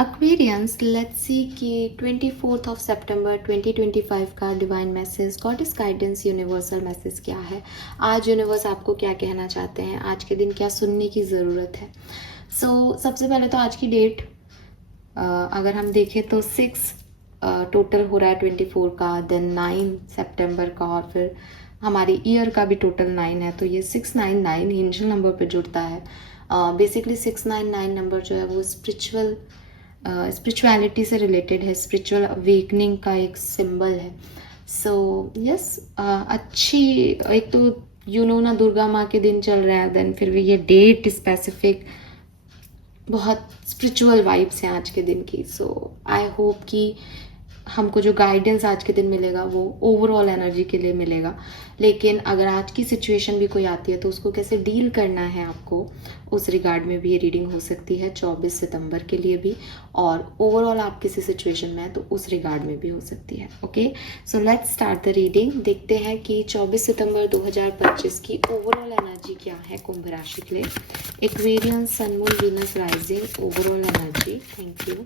Aquarians, let's see कि 24th of September 2025 का divine message, goddess guidance, universal message क्या है। आज यूनिवर्स आपको क्या कहना चाहते हैं, आज के दिन क्या सुनने की ज़रूरत है। सबसे पहले तो आज की डेट अगर हम देखें तो 6 टोटल हो रहा है 24 का, देन 9 सितंबर का, और फिर हमारी ईयर का भी टोटल 9 है, तो ये 699 एंजल नंबर पे जुड़ता है। बेसिकली 699 नंबर जो है वो स्पिरिचुअलिटी से रिलेटेड है, स्पिरिचुअल अवेकनिंग का एक सिंबल है। यस, अच्छी, एक तो ना दुर्गा माँ के दिन चल रहा है, देन फिर भी ये डेट स्पेसिफिक बहुत स्पिरिचुअल वाइब्स हैं आज के दिन की। आई होप कि हमको जो गाइडेंस आज के दिन मिलेगा वो ओवरऑल एनर्जी के लिए मिलेगा। लेकिन अगर आज की सिचुएशन भी कोई आती है तो उसको कैसे डील करना है आपको, उस रिगार्ड में भी ये रीडिंग हो सकती है 24 सितंबर के लिए भी, और ओवरऑल आप किसी सिचुएशन में है तो उस रिगार्ड में भी हो सकती है। Okay, so let's start the reading. देखते हैं कि 24 सितंबर 2025 की ओवरऑल एनर्जी क्या है कुंभ राशि के लिए। Aquarian, sun, moon, Venus, rising, overall energy. Thank you,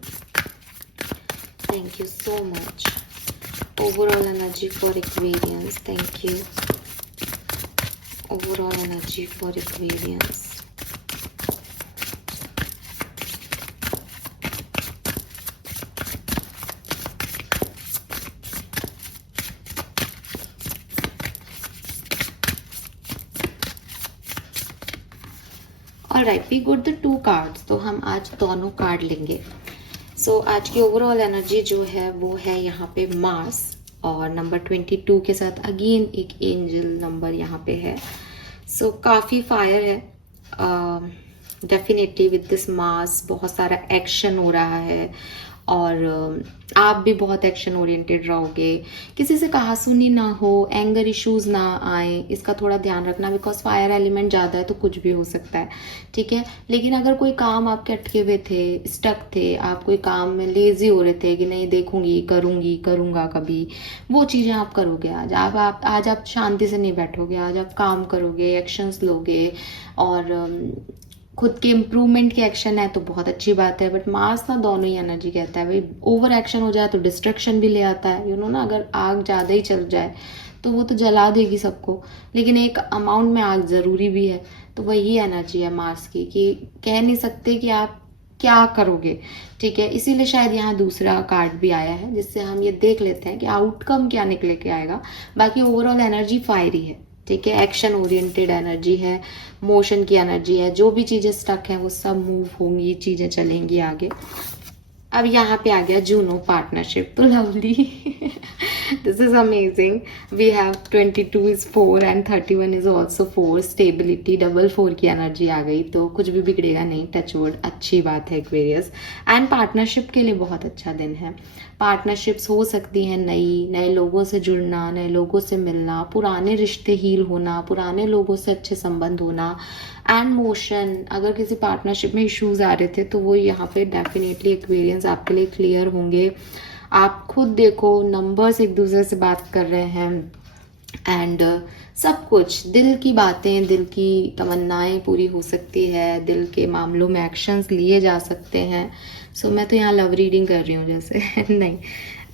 thank you so much. Overall energy for Aquarians. Thank you. Overall energy for Aquarians. Alright, we got the 2 cards. तो हम आज दोनों कार्ड लेंगे। आज की ओवरऑल एनर्जी जो है वो है यहाँ पे मार्स, और नंबर 22 के साथ अगेन एक एंजल नंबर यहाँ पे है। काफ़ी फायर है डेफिनेटली विद दिस मार्स। बहुत सारा एक्शन हो रहा है और आप भी बहुत एक्शन ओरिएंटेड रहोगे। किसी से कहासुनी ना हो, एंगर इश्यूज ना आए, इसका थोड़ा ध्यान रखना, बिकॉज फायर एलिमेंट ज़्यादा है तो कुछ भी हो सकता है, ठीक है। लेकिन अगर कोई काम आपके अटके हुए थे, स्टक थे, आप कोई काम में लेजी हो रहे थे कि नहीं देखूंगी, करूंगी, करूंगा कभी, वो चीज़ें आप करोगे आज। आज आप शांति से नहीं बैठोगे, आज आप काम करोगे, एक्शंस लोगे, और खुद के इम्प्रूवमेंट के एक्शन है तो बहुत अच्छी बात है। बट मार्स ना दोनों ही एनर्जी कहता है भाई, ओवर एक्शन हो जाए तो डिस्ट्रक्शन भी ले आता है, ना। अगर आग ज़्यादा ही चल जाए तो वो तो जला देगी सबको, लेकिन एक अमाउंट में आग ज़रूरी भी है। तो वही एनर्जी है मार्स की कि कह नहीं सकते कि आप क्या करोगे, ठीक है। इसीलिए शायद यहाँ दूसरा कार्ड भी आया है, जिससे हम ये देख लेते हैं कि आउटकम क्या निकले के आएगा। बाकी ओवरऑल एनर्जी फायरी है, ठीक है। एक्शन ओरिएंटेड एनर्जी है, मोशन की एनर्जी है। जो भी चीज़ें स्टक हैं वो सब मूव होंगी, चीज़ें चलेंगी आगे। अब यहाँ पे आ गया जूनो पार्टनरशिप, तो lovely this is amazing. We have 22 is 4 and 31 is also 4। Stability, double 4 की एनर्जी आ गई, तो कुछ भी बिगड़ेगा नहीं, टच वुड, अच्छी बात है एक्वेरियस। एंड पार्टनरशिप के लिए बहुत अच्छा दिन है। पार्टनरशिप्स हो सकती हैं नई, नए लोगों से जुड़ना, नए लोगों से मिलना, पुराने रिश्ते हील होना, पुराने लोगों से अच्छे संबंध होना, एंड मोशन। अगर किसी पार्टनरशिप में इश्यूज आ रहे थे तो वो यहाँ पे डेफिनेटली एक्वेरियंस आपके लिए क्लियर होंगे। आप खुद देखो, नंबर्स एक दूसरे से बात कर रहे हैं, एंड सब कुछ, दिल की बातें, दिल की तमन्नाएं पूरी हो सकती है, दिल के मामलों में एक्शंस लिए जा सकते हैं। मैं तो यहाँ लव रीडिंग कर रही हूँ जैसे नहीं,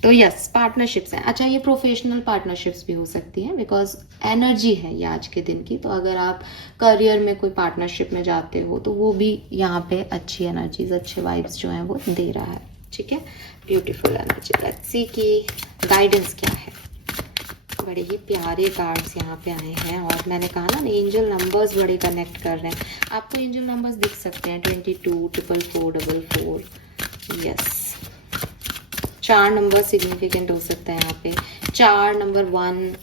तो यस, पार्टनरशिप्स हैं। अच्छा, ये प्रोफेशनल पार्टनरशिप्स भी हो सकती हैं, बिकॉज एनर्जी है ये आज के दिन की। तो अगर आप करियर में कोई पार्टनरशिप में जाते हो तो वो भी यहाँ पे अच्छी एनर्जीज, अच्छे वाइब्स जो हैं वो दे रहा है, ठीक है। Beautiful energy. लेट्स सी कि गाइडेंस क्या है। बड़े ही प्यारे कार्ड्स यहाँ पे आए हैं, और मैंने कहा ना, एंजल नंबर्स बड़े कनेक्ट कर रहे हैं। आपको एंजल नंबर्स दिख सकते हैं 22, 444, 44, यस। 4 नंबर सिग्निफिकेंट हो सकता है यहाँ पे। 4 नंबर 1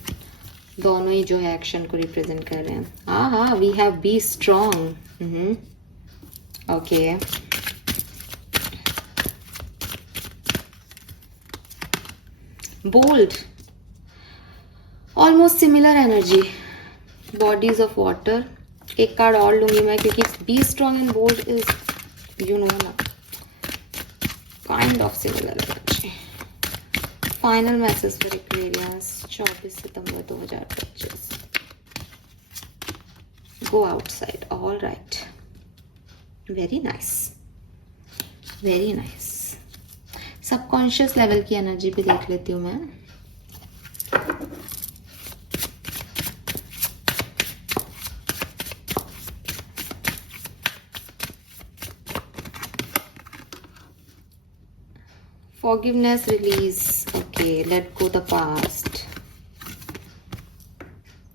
दोनों ही जो है एक्शन को रिप्रेजेंट कर रहे हैं। हाँ, we have be strong. Okay, bold, almost similar energy, bodies of water. एक कार्ड और लूंगी मैं, क्योंकि be strong and bold is ना kind of similar energy. Final message for Aquarians 24 September 2025। Go outside, all right, very nice, very nice. Subconscious level की energy भी देख लेती हूँ मैं। Forgiveness, release. Okay, let go the past.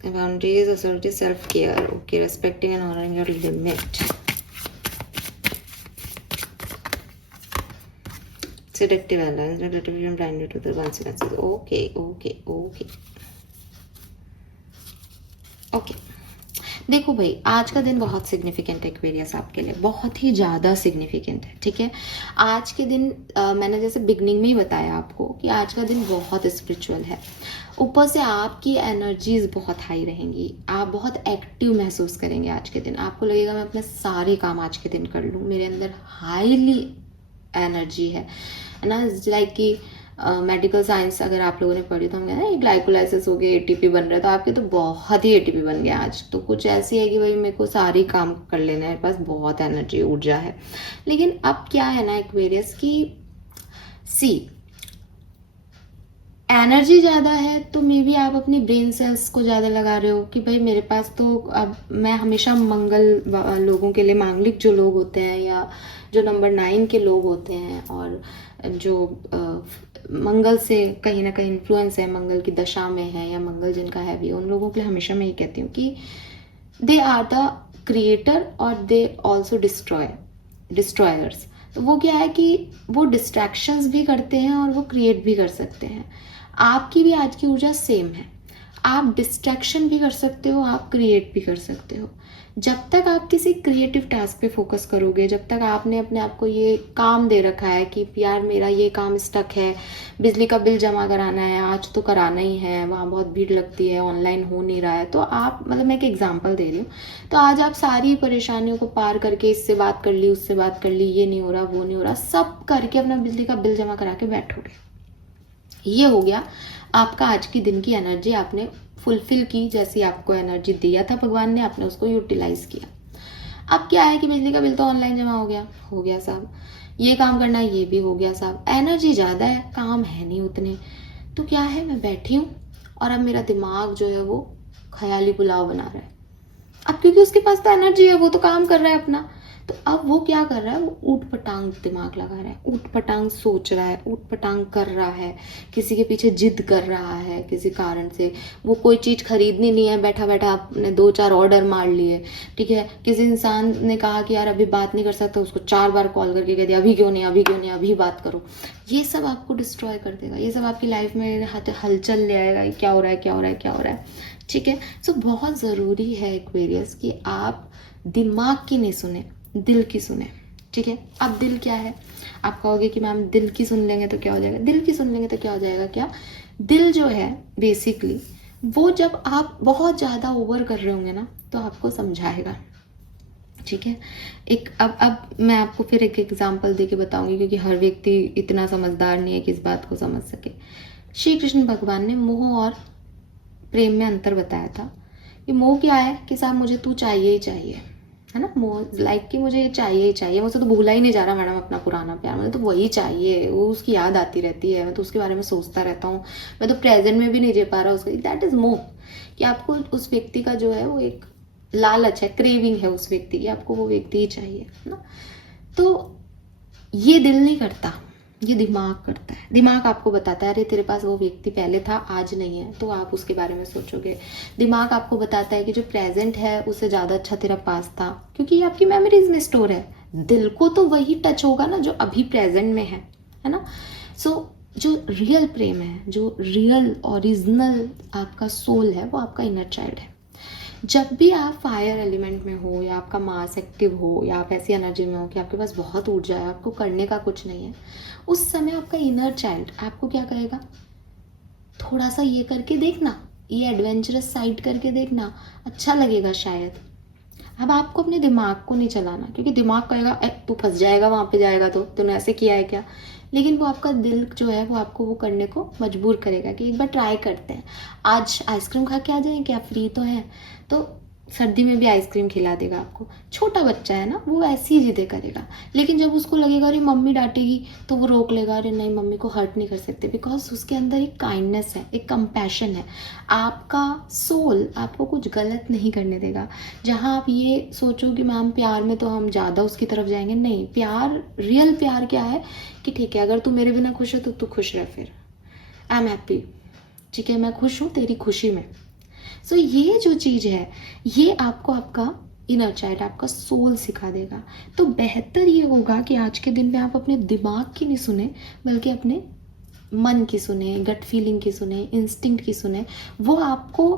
The boundaries, authority, self-care. Okay, respecting and honoring your limit. Seductive alliance, relative and blinded to the consequences. Okay, okay, okay. Okay. देखो भाई, आज का दिन बहुत सिग्निफिकेंट है एक्वेरियस आपके लिए, बहुत ही ज़्यादा सिग्निफिकेंट है, ठीक है। आज के दिन मैंने जैसे बिगनिंग में ही बताया आपको कि आज का दिन बहुत स्पिरिचुअल है। ऊपर से आपकी एनर्जीज बहुत हाई रहेंगी, आप बहुत एक्टिव महसूस करेंगे आज के दिन। आपको लगेगा मैं अपने सारे काम आज के दिन कर लूँ, मेरे अंदर हाईली एनर्जी है ना। लाइक कि मेडिकल साइंस अगर आप लोगों ने पढ़ी तो हम कहते हैं ग्लाइकोलाइसिस हो गया, एटीपी बन रहा है, तो आपके तो बहुत ही एटीपी बन गया आज। तो कुछ ऐसी है कि भाई मेरे को सारे काम कर लेना है, मेरे पास बहुत एनर्जी ऊर्जा है। लेकिन अब क्या है ना एक्वेरियस की सी एनर्जी ज़्यादा है तो मे बी आप अपनी ब्रेन सेल्स को ज़्यादा लगा रहे हो कि भाई मेरे पास तो अब मैं हमेशा मंगल लोगों के लिए, मांगलिक जो लोग होते हैं या जो नंबर 9 के लोग होते हैं और जो मंगल से कहीं ना कहीं इन्फ्लुएंस है, मंगल की दशा में है या मंगल जिनका है भी, उन लोगों के लिए हमेशा मैं ये कहती हूँ कि दे आर द क्रिएटर और दे ऑल्सो डिस्ट्रॉयर्स। तो वो क्या है कि वो डिस्ट्रैक्शंस भी करते हैं और वो क्रिएट भी कर सकते हैं। आपकी भी आज की ऊर्जा सेम है, आप डिस्ट्रैक्शन भी कर सकते हो, आप क्रिएट भी कर सकते हो। जब तक आप किसी क्रिएटिव टास्क पे फोकस करोगे, जब तक आपने अपने आप को ये काम दे रखा है कि यार मेरा ये काम स्टक है, बिजली का बिल जमा कराना है, आज तो कराना ही है, वहाँ बहुत भीड़ लगती है, ऑनलाइन हो नहीं रहा है, तो आप मतलब मैं एक एग्जांपल दे रही हूँ, तो आज आप सारी परेशानियों को पार करके इससे बात कर ली, उससे बात कर ली, ये नहीं हो रहा, वो नहीं हो रहा, सब करके अपना बिजली का बिल जमा करा के बैठोगे। ये हो गया आपका आज की दिन की एनर्जी, आपने फुलफिल की, जैसी आपको एनर्जी दिया था भगवान ने, आपने उसको यूटिलाइज किया। अब क्या है कि बिजली का बिल तो ऑनलाइन जमा हो गया साहब, ये काम करना है, ये भी हो गया साहब, एनर्जी ज़्यादा है, काम है नहीं उतने, तो क्या है मैं बैठी हूँ और अब मेरा दिमाग जो है वो ख्याली पुलाव बना रहा है। अब क्योंकि उसके पास तो एनर्जी है, वो तो काम कर रहा है अपना, तो अब वो क्या कर रहा है, वो ऊट पटांग दिमाग लगा रहा है, ऊट पटांग सोच रहा है, ऊट पटांग कर रहा है, किसी के पीछे जिद कर रहा है, किसी कारण से वो कोई चीज़ खरीदनी नहीं है, बैठा बैठा आपने 2-4 ऑर्डर मार लिए, ठीक है। किसी इंसान ने कहा कि यार अभी बात नहीं कर सकता, उसको 4 बार कॉल करके कह दिया अभी क्यों नहीं, अभी क्यों नहीं, अभी बात करो। ये सब आपको डिस्ट्रॉय कर देगा, ये सब आपकी लाइफ में हलचल ले आएगा, क्या हो रहा है, क्या हो रहा है, क्या हो रहा है, ठीक है। सो बहुत ज़रूरी है एक्वेरियस कि आप दिमाग की नहीं सुने, दिल की सुने, ठीक है। अब दिल क्या है, आप कहोगे कि मैम दिल की सुन लेंगे तो क्या हो जाएगा, दिल की सुन लेंगे तो क्या हो जाएगा, क्या दिल जो है बेसिकली वो जब आप बहुत ज़्यादा ओवर कर रहे होंगे ना तो आपको समझाएगा, ठीक है। एक अब मैं आपको फिर एक एग्जांपल दे के बताऊंगी क्योंकि हर व्यक्ति इतना समझदार नहीं है कि इस बात को समझ सके। श्री कृष्ण भगवान ने मोह और प्रेम में अंतर बताया था कि मोह क्या है कि साहब मुझे तू चाहिए ही चाहिए, है ना। मोह लाइक कि मुझे ये चाहिए ही चाहिए, मुझे तो भूला ही नहीं जा रहा मैडम अपना पुराना प्यार, मुझे तो वही चाहिए, वो उसकी याद आती रहती है, मैं तो उसके बारे में सोचता रहता हूँ, मैं तो प्रेजेंट में भी नहीं जी पा रहा उसको। दैट इज मोह, कि आपको उस व्यक्ति का जो है वो एक लालच है, क्रेविंग है उस व्यक्ति की, आपको वो व्यक्ति ही चाहिए, है ना। तो ये दिल नहीं करता, ये दिमाग करता है। दिमाग आपको बताता है अरे तेरे पास वो व्यक्ति पहले था आज नहीं है, तो आप उसके बारे में सोचोगे। दिमाग आपको बताता है कि जो प्रेजेंट है उससे ज़्यादा अच्छा तेरा पास था, क्योंकि ये आपकी मेमोरीज में स्टोर है। दिल को तो वही टच होगा ना जो अभी प्रेजेंट में है ना। सो जो रियल प्रेम है, जो रियल ओरिजिनल आपका सोल है, वो आपका इनर चाइल्ड है। जब भी आप फायर एलिमेंट में हो या आपका मास एक्टिव हो या आप ऐसी एनर्जी में हो कि आपके पास बहुत ऊर्जा है, आपको करने का कुछ नहीं है, उस समय आपका इनर चाइल्ड आपको क्या कहेगा, थोड़ा सा ये करके देखना, ये एडवेंचरस साइड करके देखना, अच्छा लगेगा शायद। अब आपको अपने दिमाग को नहीं चलाना, क्योंकि दिमाग कहेगा तू फंस जाएगा, वहाँ पे जाएगा तो तूने ऐसे किया है क्या। लेकिन वो आपका दिल जो है वो आपको वो करने को मजबूर करेगा कि एक बार ट्राई करते हैं, आज आइसक्रीम खा के आ जाएं क्या, फ्री तो है। तो सर्दी में भी आइसक्रीम खिला देगा आपको। छोटा बच्चा है ना, वो ऐसी ही जिद्दें करेगा। लेकिन जब उसको लगेगा अरे मम्मी डांटेगी, तो वो रोक लेगा, अरे नहीं मम्मी को हर्ट नहीं कर सकते, बिकॉज उसके अंदर एक काइंडनेस है, एक कंपैशन है। आपका सोल आपको कुछ गलत नहीं करने देगा। जहाँ आप ये सोचो कि मैम प्यार में तो हम ज़्यादा उसकी तरफ जाएंगे, नहीं। प्यार, रियल प्यार क्या है कि ठीक है, अगर तू मेरे बिना खुश है तो तू खुश रह, फिर आई एम हैप्पी, ठीक है, मैं खुश हूँ तेरी खुशी में। सो ये जो चीज़ है, ये आपको आपका इनर चाइल्ड, आपका सोल सिखा देगा। तो बेहतर ये होगा कि आज के दिन में आप अपने दिमाग की नहीं सुने, बल्कि अपने मन की सुने, गट फीलिंग की सुने, इंस्टिंक्ट की सुने। वो आपको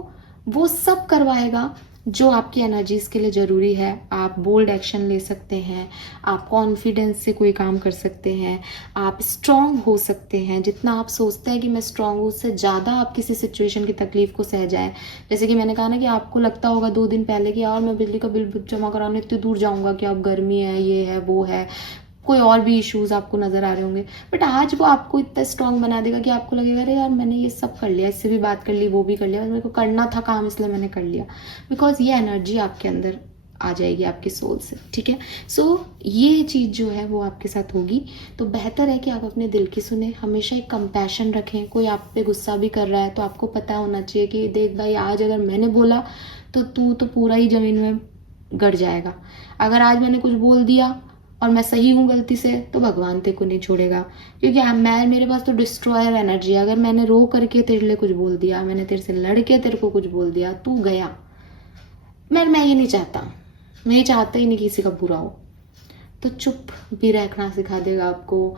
वो सब करवाएगा जो आपकी एनर्जीज के लिए ज़रूरी है। आप बोल्ड एक्शन ले सकते हैं, आप कॉन्फिडेंस से कोई काम कर सकते हैं, आप स्ट्रांग हो सकते हैं। जितना आप सोचते हैं कि मैं स्ट्रांग हूँ, उससे ज़्यादा आप किसी सिचुएशन की तकलीफ को सह जाएं। जैसे कि मैंने कहा ना कि आपको लगता होगा 2 दिन पहले कि यार मैं बिजली का बिल जमा कराने इतनी दूर जाऊँगा कि अब गर्मी है, ये है, वो है, कोई और भी इश्यूज आपको नज़र आ रहे होंगे। बट आज वो आपको इतना स्ट्रांग बना देगा कि आपको लगेगा अरे यार मैंने ये सब कर लिया, इससे भी बात कर ली, वो भी कर लिया, मेरे को करना था काम इसलिए मैंने कर लिया। बिकॉज ये एनर्जी आपके अंदर आ जाएगी आपके सोल से, ठीक है। सो ये चीज़ जो है वो आपके साथ होगी। तो बेहतर है कि आप अपने दिल की सुने, हमेशा एक कंपैशन रखें। कोई आप पे गुस्सा भी कर रहा है तो आपको पता होना चाहिए कि देख भाई, आज अगर मैंने बोला तो तू तो पूरा ही ज़मीन में गड़ जाएगा। अगर आज मैंने कुछ बोल दिया और मैं सही हूँ गलती से, तो भगवान तेरे को नहीं छोड़ेगा, क्योंकि मेरे पास तो डिस्ट्रॉयर एनर्जी है। अगर मैंने रो करके तेरे लिए कुछ बोल दिया, मैंने तेरे से लड़ के तेरे को कुछ बोल दिया, तू गया। मैं ये नहीं चाहता, मैं ये चाहता ही नहीं किसी का बुरा हो। तो चुप भी रखना सिखा देगा आपको,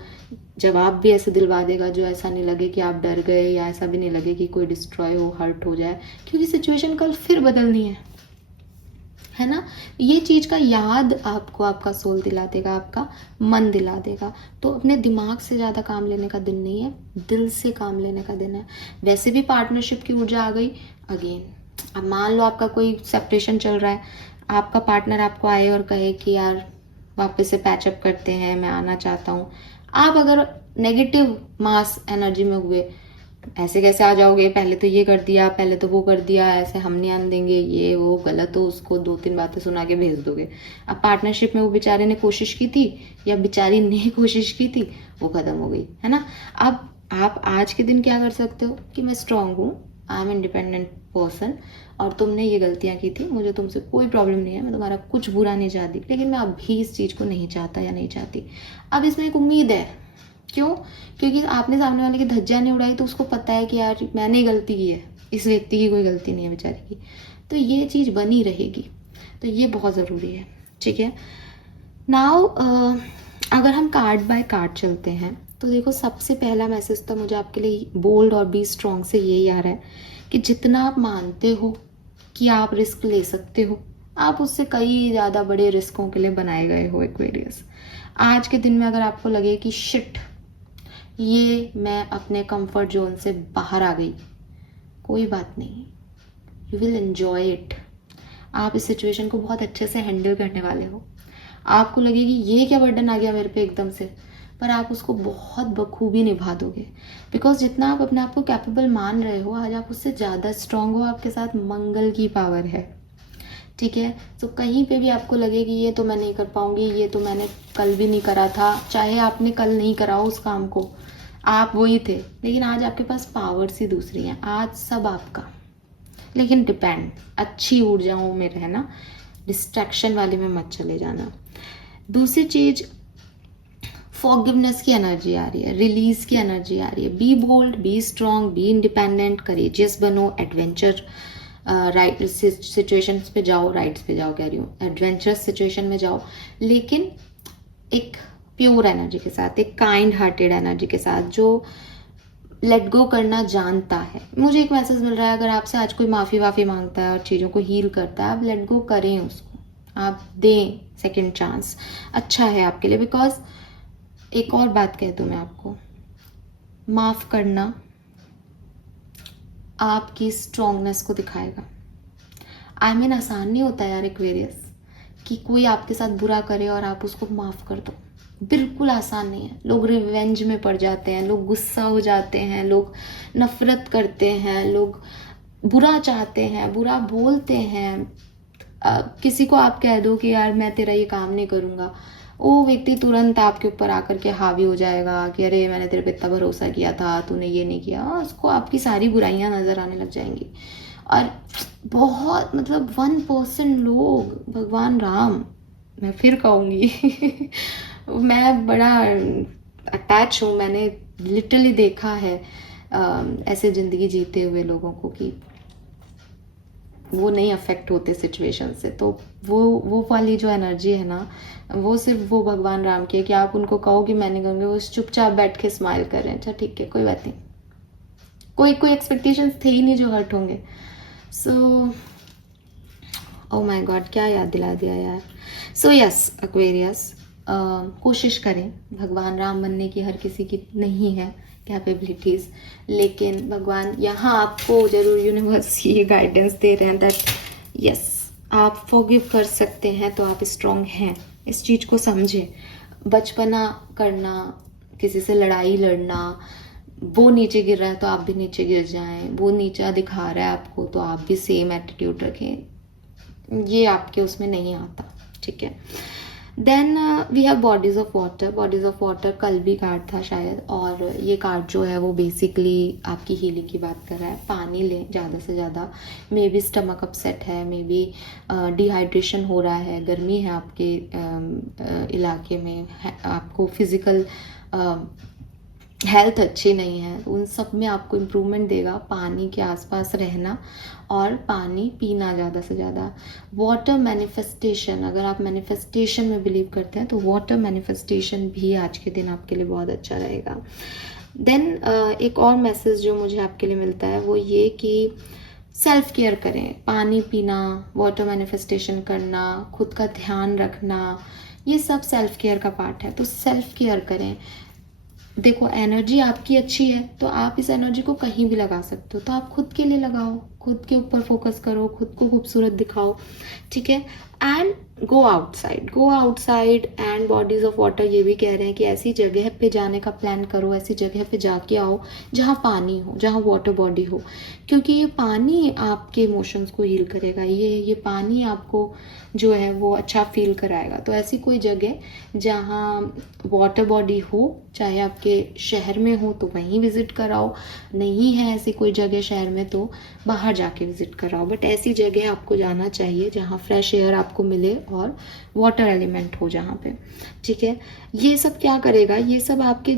जवाब भी ऐसे दिलवा देगा जो ऐसा नहीं लगे कि आप डर गए, या ऐसा भी नहीं लगे कि कोई डिस्ट्रॉय हो, हर्ट हो जाए, क्योंकि सिचुएशन कल फिर बदलनी है ना। ये चीज़ का याद आपको आपका सोल दिला देगा, आपका मन दिला देगा। तो अपने दिमाग से ज़्यादा काम लेने का दिन नहीं है, दिल से काम लेने का दिन है। वैसे भी पार्टनरशिप की ऊर्जा आ गई अगेन। अब मान लो आपका कोई सेपरेशन चल रहा है, आपका पार्टनर आपको आए और कहे कि यार वापस से पैचअप करते हैं, मैं आना चाहता हूँ। आप अगर नेगेटिव मास एनर्जी में हुए, ऐसे कैसे आ जाओगे, पहले तो ये कर दिया, पहले तो वो कर दिया, ऐसे हम नहीं आने देंगे, ये वो गलत हो, उसको 2-3 बातें सुना के भेज दोगे। अब पार्टनरशिप में वो बेचारे ने कोशिश की थी या बेचारी ने कोशिश की थी, वो खत्म हो गई, है ना। अब आप आज के दिन क्या कर सकते हो कि मैं स्ट्रांग हूँ, आई एम इंडिपेंडेंट पर्सन, और तुमने ये गलतियाँ की थी, मुझे तुमसे कोई प्रॉब्लम नहीं है, मैं तुम्हारा कुछ बुरा नहीं चाहती, लेकिन मैं अभी इस चीज़ को नहीं चाहता या नहीं चाहती। अब इसमें एक उम्मीद है, क्यों? क्योंकि आपने सामने वाले की धज्जियां नहीं उड़ाई, तो उसको पता है कि यार मैंने गलती की है, इस व्यक्ति की कोई गलती नहीं है बेचारे की। तो ये चीज़ बनी रहेगी, तो ये बहुत ज़रूरी है, ठीक है। नाउ अगर हम कार्ड बाय कार्ड चलते हैं, तो देखो सबसे पहला मैसेज तो मुझे आपके लिए बोल्ड और बी स्ट्रॉन्ग से यही आ रहा है कि जितना आप मानते हो कि आप रिस्क ले सकते हो, आप उससे कई ज़्यादा बड़े रिस्कों के लिए बनाए गए हो एक्वेरियस। आज के दिन में अगर आपको लगे कि शिट, ये मैं अपने कंफर्ट जोन से बाहर आ गई, कोई बात नहीं, यू विल एंजॉय इट। आप इस सिचुएशन को बहुत अच्छे से हैंडल करने वाले हो। आपको लगेगी ये क्या बर्डन आ गया मेरे पे एकदम से, पर आप उसको बहुत बखूबी निभा दोगे। बिकॉज जितना आप अपने आप को कैपेबल मान रहे हो, आज आप उससे ज़्यादा स्ट्रांग हो, आपके साथ मंगल की पावर है, ठीक है। तो कहीं पे भी आपको लगे कि ये तो मैं नहीं कर पाऊंगी, ये तो मैंने कल भी नहीं करा था, चाहे आपने कल नहीं करा हो उस काम को, आप वही थे, लेकिन आज आपके पास पावर्स ही दूसरी हैं, आज सब आपका। लेकिन डिपेंड अच्छी ऊर्जाओं में रहना, डिस्ट्रैक्शन वाले में मत चले जाना। दूसरी चीज, फॉरगिवनेस की एनर्जी आ रही है, रिलीज की एनर्जी आ रही है। Be bold, be strong, be independent, courageous बनो, एडवेंचर राइट सिचुएशन पे जाओ, राइट्स पे जाओ, कह रही हूँ एडवेंचरस सिचुएशन में जाओ, लेकिन एक प्योर एनर्जी के साथ, एक काइंड हार्टेड एनर्जी के साथ, जो लेट गो करना जानता है। मुझे एक मैसेज मिल रहा है, अगर आपसे आज कोई माफ़ी वाफ़ी मांगता है और चीज़ों को हील करता है, आप लेट गो करें उसको, आप दें सेकंड चांस, अच्छा है आपके लिए। बिकॉज एक और बात कह दूँ मैं आपको, माफ़ करना आपकी स्ट्रॉन्गनेस को दिखाएगा। आई मीन आसान नहीं होता यार एक्वेरियस कि कोई आपके साथ बुरा करे और आप उसको माफ़ कर दो, बिल्कुल आसान नहीं है। लोग रिवेंज में पड़ जाते हैं, लोग गुस्सा हो जाते हैं, लोग नफरत करते हैं, लोग बुरा चाहते हैं, बुरा बोलते हैं, किसी को आप कह दो कि यार मैं तेरा ये काम नहीं करूँगा, वो व्यक्ति तुरंत आपके ऊपर आकर के हावी हो जाएगा कि अरे मैंने तेरे पे इतना भरोसा किया था, तूने ये नहीं किया। उसको आपकी सारी बुराइयां नज़र आने लग जाएंगी। और बहुत मतलब 1% लोग, भगवान राम, मैं फिर कहूँगी मैं बड़ा अटैच हूँ, मैंने लिटरली देखा है ऐसे ज़िंदगी जीते हुए लोगों को कि वो नहीं अफेक्ट होते सिचुएशन से। तो वो वाली जो एनर्जी है ना, वो सिर्फ वो भगवान राम की है कि आप उनको कहो कि मैं नहीं कहूँगी, वो चुपचाप बैठ के स्माइल कर रहे हैं, अच्छा ठीक है कोई बात नहीं, कोई एक्सपेक्टेशंस थे ही नहीं जो हर्ट होंगे। सो ओ माय गॉड, क्या याद दिला दिया यार। सो यस एक्वेरियस, कोशिश करें, भगवान राम बनने की हर किसी की नहीं है कैपेबिलिटीज़, लेकिन भगवान यहाँ आपको जरूर यूनिवर्स ये गाइडेंस दे रहे हैं दैट यस आप फॉरगिव कर सकते हैं, तो आप स्ट्रॉन्ग हैं। इस चीज़ को समझें। बचपना करना, किसी से लड़ाई लड़ना, वो नीचे गिर रहा है तो आप भी नीचे गिर जाएं, वो नीचा दिखा रहा है आपको तो आप भी सेम एटीट्यूड रखें, ये आपके उसमें नहीं आता, ठीक है। Then we have bodies of water. Bodies of water कल भी कार्ड था शायद, और ये कार्ड जो है वो बेसिकली आपकी हीलिंग की बात कर रहा है। पानी लें ज़्यादा से ज़्यादा। मे बी स्टमक अपसेट है, मे बी डिहाइड्रेशन हो रहा है, गर्मी है आपके इलाके में, आपको फिजिकल हेल्थ अच्छी नहीं है, उन सब में आपको इम्प्रूवमेंट देगा पानी के आसपास रहना और पानी पीना ज़्यादा से ज़्यादा। वाटर मैनिफेस्टेशन, अगर आप मैनिफेस्टेशन में बिलीव करते हैं तो वाटर मैनिफेस्टेशन भी आज के दिन आपके लिए बहुत अच्छा रहेगा। देन एक और मैसेज जो मुझे आपके लिए मिलता है वो ये कि सेल्फ केयर करें। पानी पीना, वाटर मैनिफेस्टेशन करना, खुद का ध्यान रखना, ये सब सेल्फ केयर का पार्ट है, तो सेल्फ केयर करें। देखो एनर्जी आपकी अच्छी है तो आप इस एनर्जी को कहीं भी लगा सकते हो, तो आप खुद के लिए लगाओ, खुद के ऊपर फोकस करो, खुद को खूबसूरत दिखाओ, ठीक है। And go outside and bodies of water ये भी कह रहे हैं कि ऐसी जगह पे जाने का प्लान करो, ऐसी जगह पे जाके आओ जहाँ पानी हो, जहाँ वाटर बॉडी हो, क्योंकि ये पानी आपके इमोशंस को हील करेगा, ये पानी आपको जो है वो अच्छा फील कराएगा। तो ऐसी कोई जगह जहाँ वाटर बॉडी हो, चाहे आपके शहर में हो तो वहीं विजिट कराओ, नहीं है ऐसी कोई जगह शहर में तो बाहर जाके विजिट कराओ, बट ऐसी जगह आपको जाना चाहिए जहाँ फ्रेश एयर आपको मिले और वाटर एलिमेंट हो जहाँ पे, ठीक है। ये सब क्या करेगा, ये सब आपके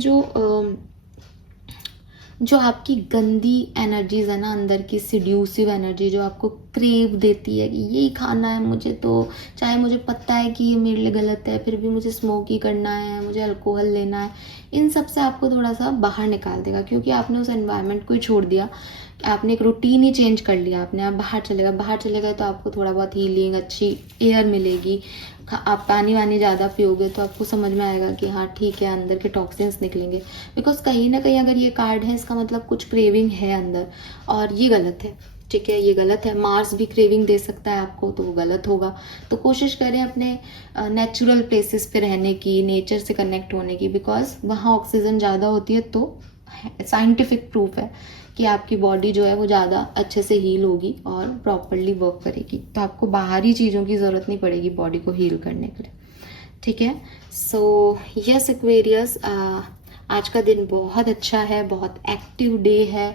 जो आपकी गंदी एनर्जीज है ना, अंदर की सिड्यूसिव एनर्जी जो आपको क्रेव देती है कि यही खाना है मुझे, तो चाहे मुझे पता है कि ये मेरे लिए गलत है फिर भी मुझे स्मोक ही करना है, मुझे अल्कोहल लेना है, इन सब से आपको थोड़ा सा बाहर निकाल देगा, क्योंकि आपने उस एनवायरनमेंट को ही छोड़ दिया, आपने एक रूटीन ही चेंज कर लिया आपने। आप बाहर चले गए तो आपको थोड़ा बहुत हीलिंग, अच्छी एयर मिलेगी, आप पानी वानी ज़्यादा पियोगे तो आपको समझ में आएगा कि हाँ ठीक है, अंदर के टॉक्सिन्स निकलेंगे, बिकॉज कहीं ना कहीं अगर ये कार्ड है इसका मतलब कुछ क्रेविंग है अंदर, और ये गलत है, ठीक है, ये गलत है। मार्स भी क्रेविंग दे सकता है आपको, तो वो गलत होगा। तो कोशिश करें अपने नेचुरल प्लेसेस पे रहने की, नेचर से कनेक्ट होने की, बिकॉज वहाँ ऑक्सीजन ज़्यादा होती है, तो साइंटिफिक प्रूफ है कि आपकी बॉडी जो है वो ज़्यादा अच्छे से हील होगी और प्रॉपरली वर्क करेगी, तो आपको बाहरी चीज़ों की ज़रूरत नहीं पड़ेगी बॉडी को हील करने के लिए, ठीक है। सो यस एक्वेरियस, आज का दिन बहुत अच्छा है, बहुत एक्टिव डे है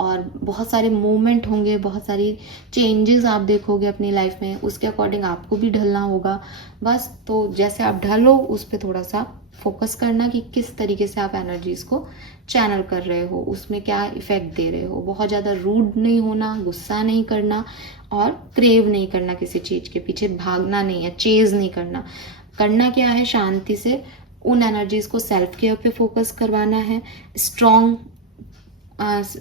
और बहुत सारे मोमेंट होंगे, बहुत सारी चेंजेस आप देखोगे अपनी लाइफ में, उसके अकॉर्डिंग आपको भी ढलना होगा बस। तो जैसे आप ढलो उस पर थोड़ा सा फोकस करना कि किस तरीके से आप एनर्जीज को चैनल कर रहे हो, उसमें क्या इफेक्ट दे रहे हो। बहुत ज़्यादा रूड नहीं होना, गुस्सा नहीं करना और क्रेव नहीं करना, किसी चीज़ के पीछे भागना नहीं है, चेज नहीं करना। करना क्या है, शांति से उन एनर्जीज को सेल्फ केयर पे फोकस करवाना है, स्ट्रॉन्ग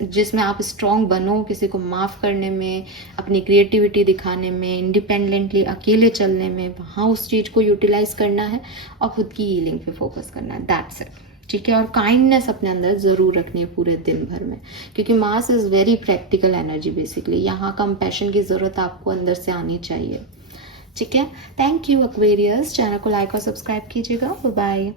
जिसमें आप स्ट्रॉन्ग बनो, किसी को माफ़ करने में, अपनी क्रिएटिविटी दिखाने में, इंडिपेंडेंटली अकेले चलने में, वहाँ उस चीज़ को यूटिलाइज करना है और खुद की हीलिंग पे फोकस करना है, दैट्स इट, ठीक है। और काइंडनेस अपने अंदर ज़रूर रखनी है पूरे दिन भर में, क्योंकि mass is very practical energy basically, यहाँ कंपैशन की ज़रूरत आपको अंदर से आनी चाहिए, ठीक है। थैंक यू एक्वेरियस, चैनल को लाइक और सब्सक्राइब कीजिएगा, बाय बाय।